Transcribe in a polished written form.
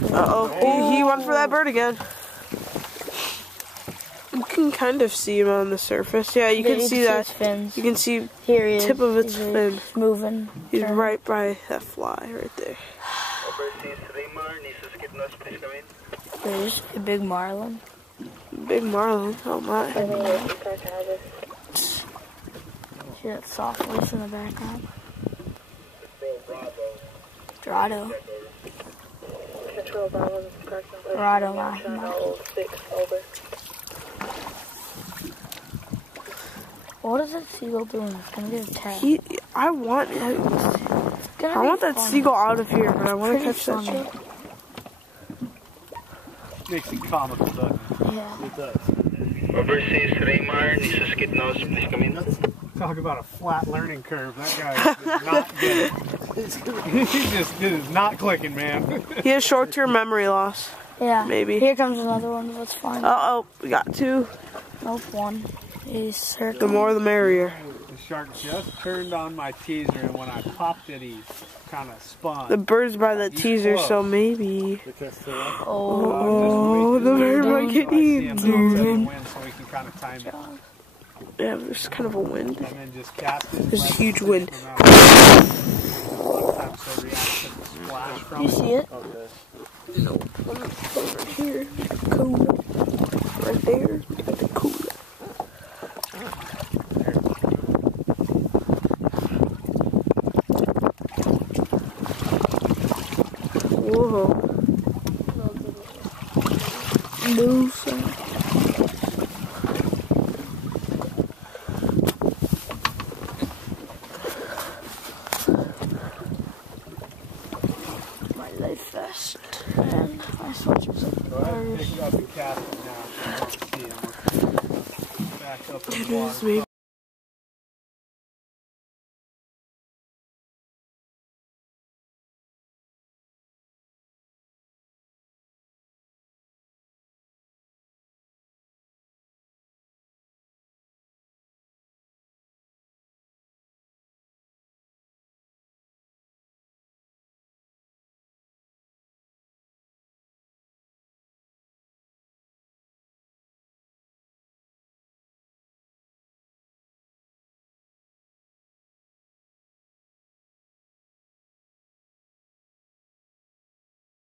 Uh-oh, he went for that bird again. You can kind of see him on the surface. Yeah, you can see that. You can see the tip of its fin. It's moving. He's right by that fly right there. There's a big marlin. Big marlin, oh my. See that soft voice in the background? Dorado. Dorado, what is that seagull doing? It's gonna get attacked. I want that seagull out of here, but I want to catch that shit. Makes it comical, doesn't it? Yeah. It does. Overseas Raymar, Nisas Kitnos, please come in. Talk about a flat learning curve. That guy did not get it. It is not clicking, man. He has short-term memory loss. Yeah. Maybe. Here comes another one. That's fine. Uh-oh, we got two. Nope, one. He's circling. The more the merrier. The shark just turned on my teaser, and when I popped it, he kind of spun. The bird's by the teaser, so maybe. Oh, the bird might get eaten. So we can kind of time it. Yeah, there's kind of a wind. And then just cast it. There's a huge wind. Do you see it? No. Over here. Cool. Right there. Cool. Whoa. Move. My life vest. And my sweatshirt. Go ahead and pick it up and cast it now. So you don't see him. Back up in the water.